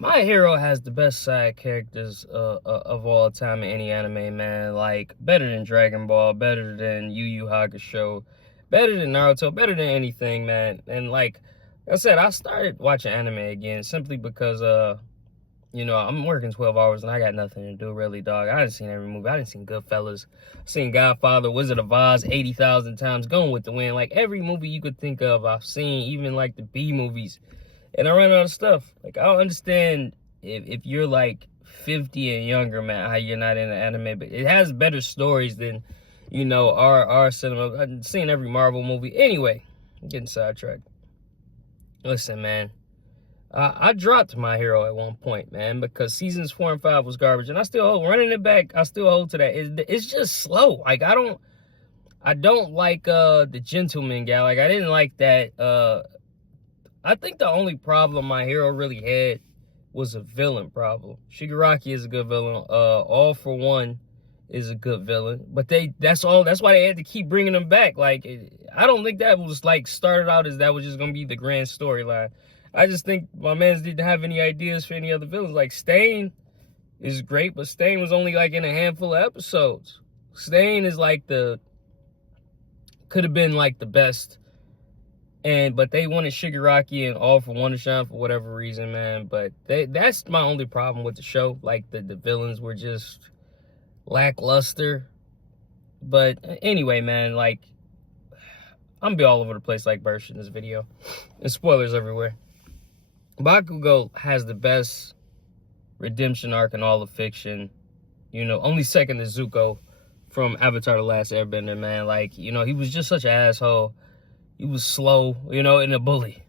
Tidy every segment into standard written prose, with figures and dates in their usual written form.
My Hero has the best side characters of all time in any anime, man. Like, better than Dragon Ball, better than Yu Yu Hakusho, better than Naruto, better than anything, man. And like I said, I started watching anime again simply because, I'm working 12 hours and I got nothing to do, really, dog. I done seen every movie. I done seen Goodfellas, seen Godfather, Wizard of Oz 80,000 times, Going with the Wind. Like, every movie you could think of, I've seen, even like the B movies. And I ran out of stuff. Like, I don't understand if you're like 50 and younger, man, how you're not into anime. But it has better stories than, our cinema. I've seen every Marvel movie. Anyway, I'm getting sidetracked. Listen, man. I dropped My Hero at one point, man, because seasons 4 and 5 was garbage. And I still hold, running it back, I still hold to that. It's just slow. Like, I don't like the gentleman guy. Like, I didn't like that. I think the only problem My Hero really had was a villain problem. Shigaraki is a good villain. All For One is a good villain. But that's why they had to keep bringing them back. Like, I don't think that was like started out as that was just gonna be the grand storyline. I just think my mans didn't have any ideas for any other villains. Like, Stain is great, but Stain was only like in a handful of episodes. Stain is like could have been like the best. But they wanted Shigaraki and All For One to shine for whatever reason, man. But that's my only problem with the show. Like, the villains were just lackluster. But anyway, man, like, I'm gonna be all over the place like Burst in this video. And spoilers everywhere. Bakugo has the best redemption arc in all of fiction. Only second to Zuko from Avatar: The Last Airbender, man. Like, he was just such an asshole. He was slow, and a bully.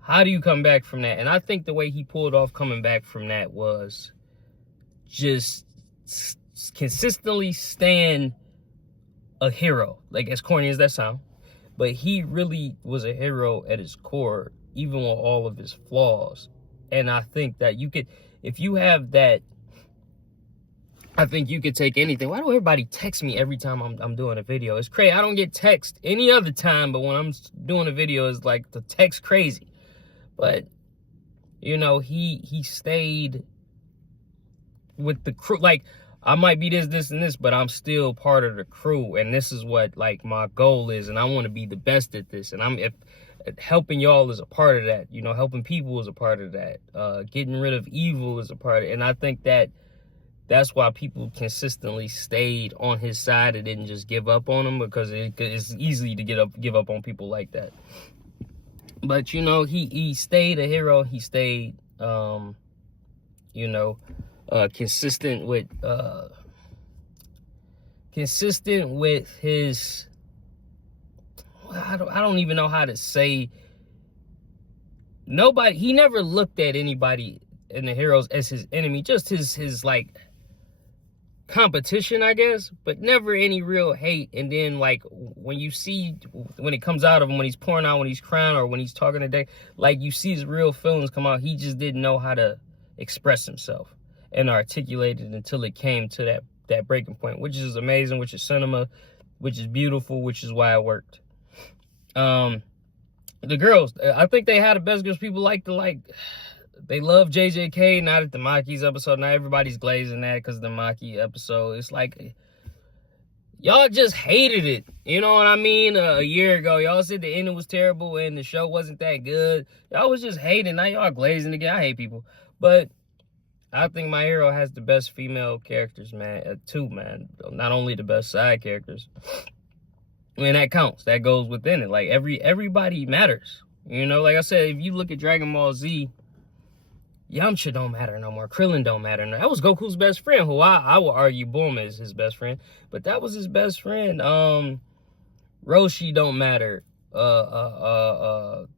How do you come back from that? And I think the way he pulled off coming back from that was just consistently stand a hero. Like, as corny as that sounds. But he really was a hero at his core, even with all of his flaws. And I think that if you have that, I think you could take anything. Why do everybody text me every time I'm doing a video? It's crazy. I don't get text any other time, but when I'm doing a video, it's like the text crazy. But, he stayed with the crew. Like, I might be this, and this, but I'm still part of the crew. And this is what, like, my goal is. And I want to be the best at this. And if helping y'all is a part of that. Helping people is a part of that. Getting rid of evil is a part of it. And I think that's why people consistently stayed on his side and didn't just give up on him, because it's easy to give up on people like that. But, he stayed a hero. He stayed, consistent with his, I don't even know how to say, he never looked at anybody in the heroes as his enemy, just his like competition, I guess, but never any real hate. And then, like, when it comes out of him, when he's pouring out, when he's crying, or when he's talking today, like, you see his real feelings come out. He just didn't know how to express himself and articulate it until it came to that breaking point, which is amazing, which is cinema, which is beautiful, which is why it worked. The girls, I think they had the best girls. People they love JJK, not at the Maki's episode. Not everybody's glazing that because of the Maki episode. It's like, y'all just hated it. You know what I mean? A year ago, y'all said the ending was terrible and the show wasn't that good. Y'all was just hating. Now y'all glazing again. I hate people. But I think My Hero has the best female characters, man. Too, man. Not only the best side characters. I mean, that counts. That goes within it. Like, everybody matters. Like I said, if you look at Dragon Ball Z, Yamcha don't matter no more. Krillin don't matter no more. That was Goku's best friend, who I will argue Bulma is his best friend. But that was his best friend. Roshi don't matter. The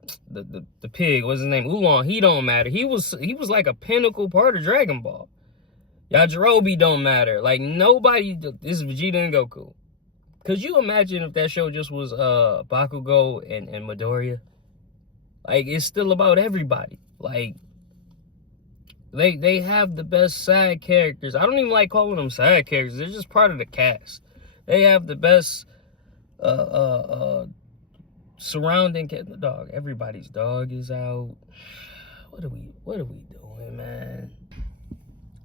pig, what's his name? Oolong, he don't matter. He was like a pinnacle part of Dragon Ball. Yajirobe don't matter. Like, nobody, this is Vegeta and Goku. Could you imagine if that show just was Bakugo and Midoriya? Like, it's still about everybody. Like, they have the best side characters. I don't even like calling them side characters. They're just part of the cast. They have the best surrounding dog. Everybody's dog is out. What are we doing, man?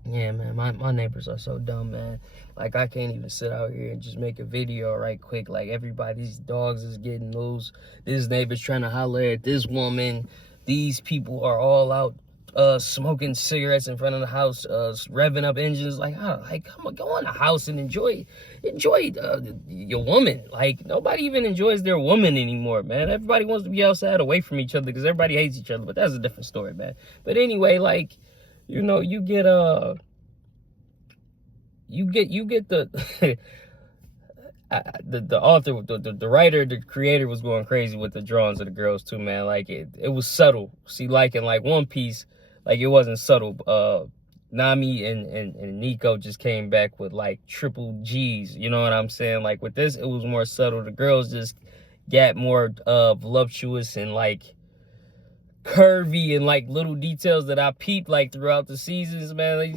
Yeah, man, my neighbors are so dumb, man. Like, I can't even sit out here and just make a video right quick. Like, everybody's dogs is getting loose. This neighbor's trying to holler at this woman. These people are all out smoking cigarettes in front of the house, revving up engines. Like, come on, go in the house and enjoy your woman. Like, nobody even enjoys their woman anymore, man. Everybody wants to be outside away from each other because everybody hates each other. But that's a different story, man. But anyway, like, you know, you get the the author, the writer, the creator was going crazy with the drawings of the girls too, man. Like, it was subtle. See, like in like One Piece, like, it wasn't subtle. Nami and Nico just came back with like triple G's, you know what I'm saying? Like, with this, it was more subtle. The girls just got more voluptuous and like curvy and like little details that I peeped like throughout the seasons, man. Like,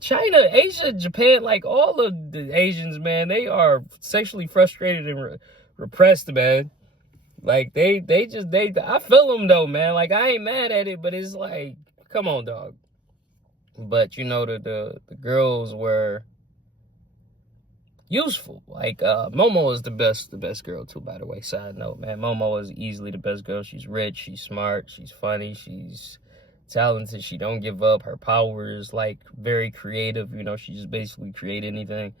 China, Asia, Japan, like all of the Asians, man, they are sexually frustrated and repressed, man. Like, I feel them though, man. Like, I ain't mad at it, but it's like, come on, dog. But you know, the girls were useful. Like, Momo is the best girl too, by the way. Side note, man, Momo is easily the best girl. She's rich, she's smart, she's funny, she's talented, she don't give up. Her power is like very creative, you know. She just basically create anything.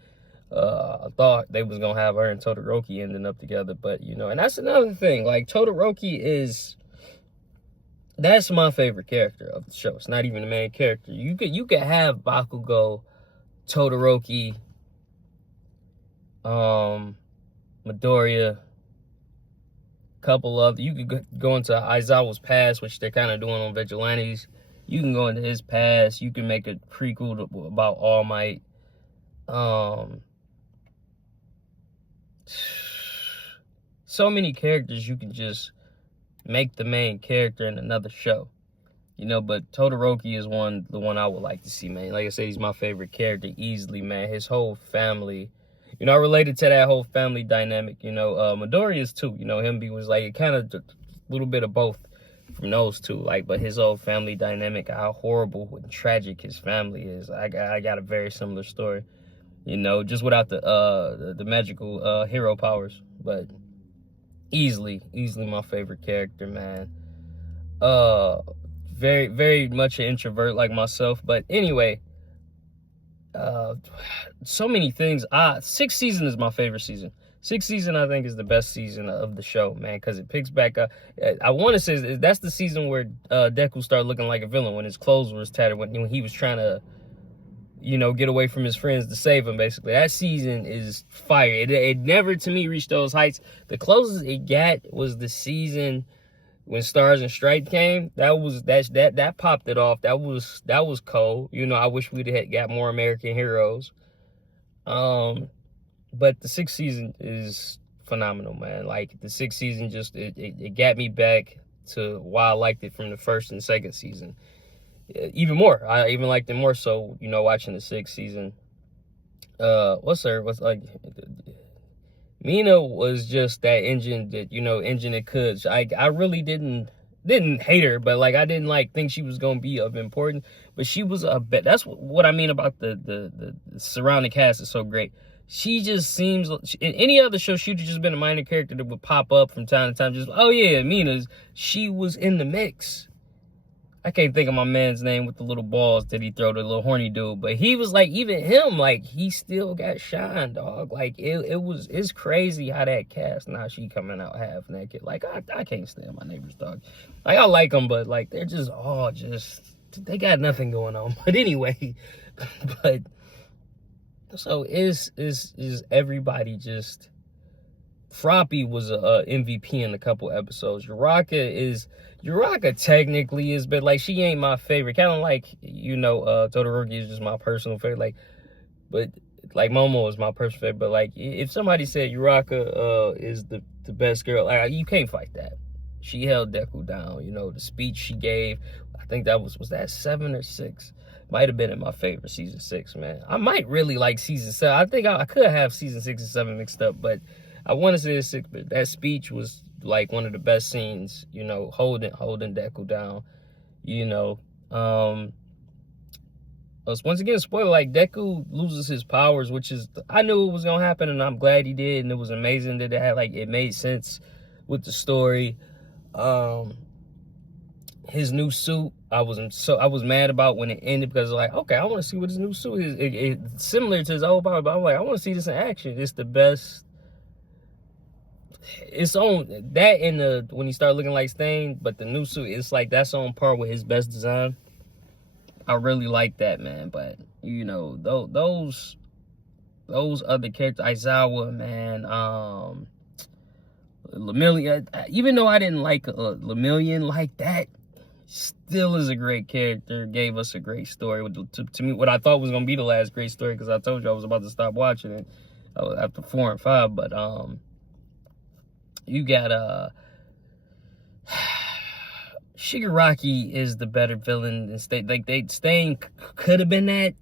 I thought they was gonna have her and Todoroki ending up together, but you know, and that's another thing. Like, Todoroki that's my favorite character of the show. It's not even the main character. You could have Bakugo, Todoroki, Midoriya, couple of, you could go into Aizawa's past, which they're kind of doing on Vigilantes. You can go into his past. You can make a prequel about All Might. So many characters you can just make the main character in another show, you know. But Todoroki is the one I would like to see, man. Like I said, he's my favorite character easily, man. His whole family, you know, I related to that whole family dynamic, you know. Midori is too, you know. Him was like kind of a little bit of both from those two, like, but his whole family dynamic, how horrible and tragic his family is. I got a very similar story, you know, just without the magical hero powers, but easily my favorite character, man. Very, very much an introvert like myself, but anyway, so many things. Sixth season is my favorite season. Sixth season, I think, is the best season of the show, man, because it picks back up. I want to say that's the season where Deku started looking like a villain, when his clothes were tattered, when he was trying to, you know, get away from his friends to save him, basically. That season is fire. It never, to me, reached those heights. The closest it got was the season when Stars and Stripes came. That popped it off. That was cold. You know, I wish we'd had got more American heroes. But the sixth season is phenomenal, man. Like, the sixth season just it got me back to why I liked it from the first and second season. Even more. I even liked it more so, you know, watching the sixth season. Mina was just that engine that could. I really didn't hate her, but like, I didn't like think she was gonna be of importance. But she was that's what I mean about the surrounding cast is so great. She just seems, in any other show, she'd just been a minor character that would pop up from time to time. Just, oh yeah, Mina's. She was in the mix. I can't think of my man's name with the little balls that he throw, the little horny dude, but he was like, even him, like, he still got shine, dog. Like, it's crazy how that cast, now she coming out half naked. Like, I can't stand my neighbors, dog. Like, I like them, but like, they're just all they got nothing going on. But anyway, so is everybody just, Froppy was a MVP in a couple episodes. Uraka technically is, but like, she ain't my favorite. Kind of like, you know, Todoroki is just my personal favorite. Like, but like, Momo is my personal favorite. But like, if somebody said Uraka is the best girl, like, you can't fight that. She held Deku down. You know, the speech she gave, I think that was that 7 or 6? Might have been in my favorite, season 6, man. I might really like season 7. I think I could have season 6 and 7 mixed up, but I want to say the 6. But that speech was like one of the best scenes, you know, holding Deku down, you know. Once again, spoiler, like, Deku loses his powers, which is, I knew it was gonna happen, and I'm glad he did, and it was amazing that it had, like, it made sense with the story. His new suit, I was mad about when it ended, because like, okay, I want to see what his new suit is. It's similar to his old power, but I'm like, I want to see this in action. It's the best. It's on that in the when he started looking like Stain, but the new suit, it's like that's on par with his best design. I really like that, man. But you know, those other characters, Aizawa, man, Lemillion, even though I didn't like Lemillion like that, still is a great character. Gave us a great story. To me, what I thought was gonna be the last great story, because I told you I was about to stop watching it after 4 and 5. But you got Shigaraki is the better villain than Stain. Like, Stain could have been that,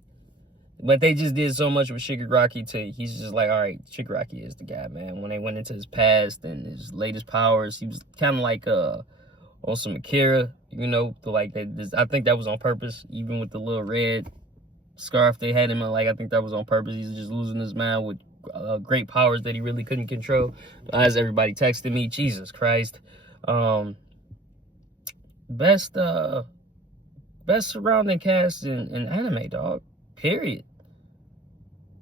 but they just did so much with Shigaraki too. He's just like, all right, Shigaraki is the guy, man. When they went into his past and his latest powers, he was kind of like on some Akira, you know, like I think that was on purpose. Even with the little red scarf they had him in, like, I think that was on purpose. He's just losing his mind with great powers that he really couldn't control. As everybody texted me, Jesus Christ, best surrounding cast in anime, dog. Period.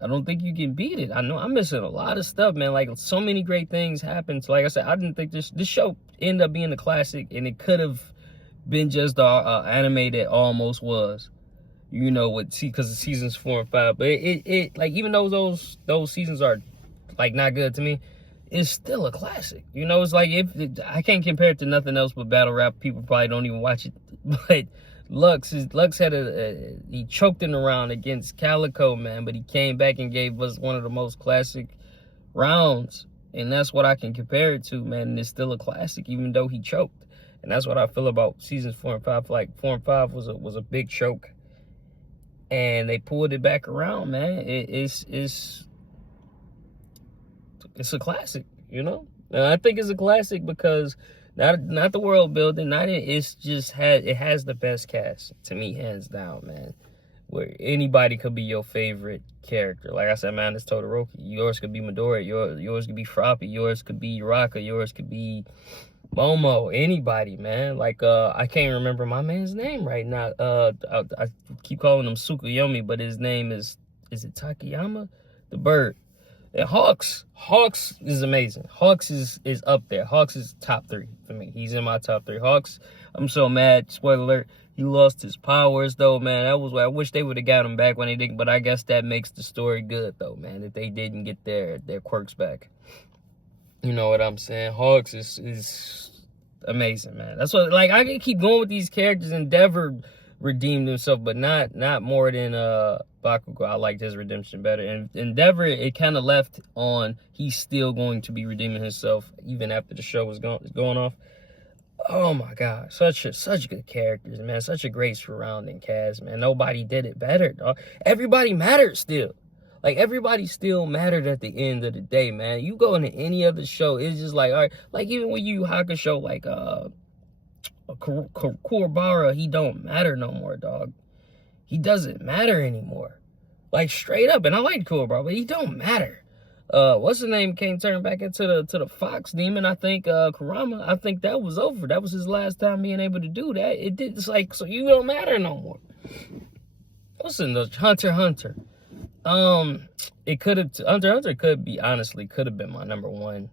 I don't think you can beat it. I know I'm missing a lot of stuff, man. Like, so many great things happened. So, like I said, I didn't think this show ended up being a classic, and it could have been just anime that almost was, you know, because of seasons 4 and 5. But it like, even though those seasons are like not good to me, it's still a classic. You know, it's like, I can't compare it to nothing else but battle rap. People probably don't even watch it, but Lux had he choked in the round against Calico, man, but he came back and gave us one of the most classic rounds, and that's what I can compare it to, man. And it's still a classic, even though he choked. And that's what I feel about seasons 4 and 5. Like, 4 and 5 was a big choke, and they pulled it back around, man. It's a classic, you know. And I think it's a classic because not the world building, it has the best cast to me, hands down, man. Where anybody could be your favorite character. Like I said, man, it's Todoroki. Yours could be Midoriya. Yours could be Froppy. Yours could be Uraka. Yours could be Momo. Anybody, man. Like, I can't remember my man's name right now. I keep calling him Tsukuyomi, but his name is it Takayama? The bird. And Hawks is amazing. Hawks is up there. Hawks is top 3 for me. He's in my top 3. Hawks, I'm so mad. Spoiler alert, he lost his powers, though, man. That was why I wish they would have got him back when they didn't. But I guess that makes the story good, though, man, that they didn't get their quirks back. You know what I'm saying? Hawks is amazing, man. That's what, like, I can keep going with these characters. Endeavor redeemed himself, but not more than Bakugo. I liked his redemption better. And Endeavor, it kind of left on he's still going to be redeeming himself even after the show was going off. Oh my God, such good characters, man. Such a great surrounding cast, man. Nobody did it better, dog. Everybody mattered still. Like, everybody still mattered at the end of the day, man. You go into any other show, it's just like, all right, like, even when you Hakusho, like Kuwabara, he don't matter no more, dog. He doesn't matter anymore. Like, straight up. And I like Kuwabara, but he don't matter. What's his name came turn back into the fox demon, I think, Kurama. I think that was over. That was his last time being able to do that. It's like, so you don't matter no more. What's in the Hunter x Hunter? It could have Hunter x Hunter could have been my number 1.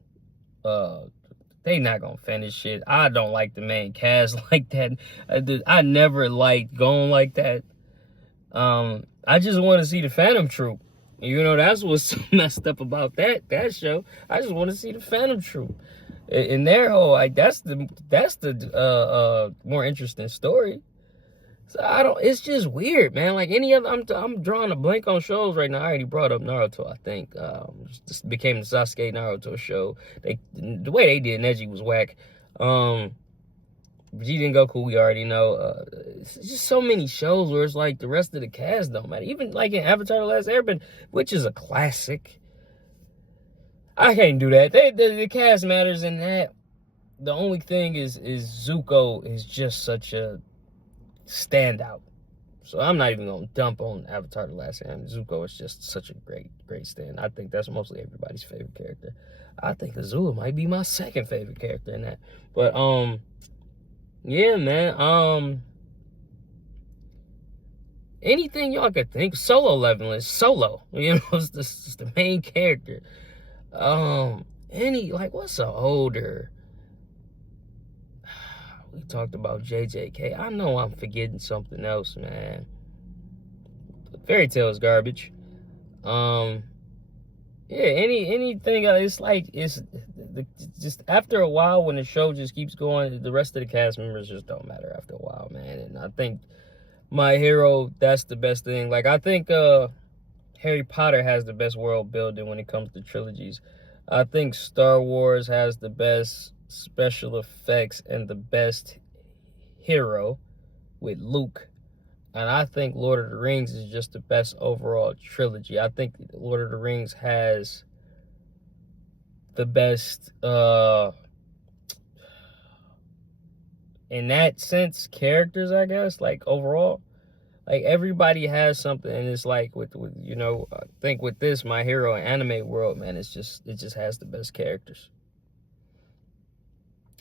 They not gonna finish it. I don't like the main cast like that. I never liked going like that. I just want to see the Phantom Troop. You know, that's what's messed up about that show. I just want to see the Phantom Troop. In their whole, like, that's the more interesting story. So it's just weird, man. Like, any other, I'm drawing a blank on shows right now. I already brought up Naruto, I think. This became the Sasuke Naruto show. The way they did Neji was whack. Vegeta Goku, we already know. It's just so many shows where it's like the rest of the cast don't matter. Even like in Avatar: The Last Airbender, which is a classic. I can't do that. The cast matters in that. The only thing is Zuko is just such a standout. So I'm not even gonna dump on Avatar: The Last Airbender. Zuko is just such a great stand. I think that's mostly everybody's favorite character. I think Azula might be my second favorite character in that. But yeah, man. Anything y'all could think. Solo leveling, Solo. You know, it's the main character. What's a older? We talked about JJK. I know I'm forgetting something else, man. Fairy Tail is garbage. Yeah, anything. It's just after a while when the show just keeps going, the rest of the cast members just don't matter after a while, man. And I think My Hero, that's the best thing. Like, I think Harry Potter has the best world building when it comes to trilogies. I think Star Wars has the best special effects and the best hero with Luke. And I think Lord of the Rings is just the best overall trilogy. I think Lord of the Rings has the best, in that sense, characters, I guess, like overall. Like, everybody has something, and it's like with you know, I think with this My Hero anime world, man, it just has the best characters.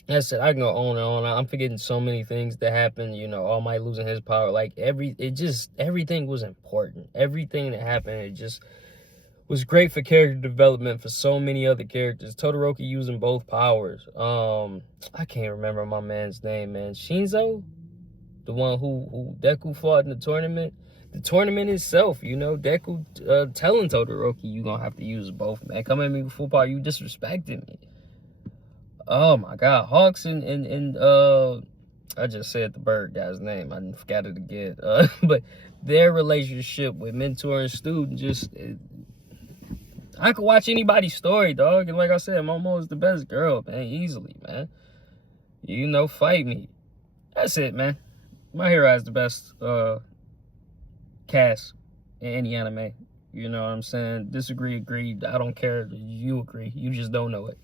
That's it. I can go on and on. I'm forgetting so many things that happened. You know, All Might losing his power. Like, everything was important. Everything that happened, it just was great for character development for so many other characters. Todoroki using both powers. I can't remember my man's name, man. Shinzo, the one who Deku fought in the tournament. The tournament itself, you know, Deku telling Todoroki, you gonna have to use both, man. Come at me with full power. You disrespected me. Oh my God, Hawks and I just said the bird guy's name. I forgot it again. But their relationship with mentor and student I could watch anybody's story, dog. And like I said, Momo is the best girl, man, easily, man. You know, fight me. That's it, man. My Hero has the best cast in any anime. You know what I'm saying? Disagree, agree. I don't care. You agree. You just don't know it.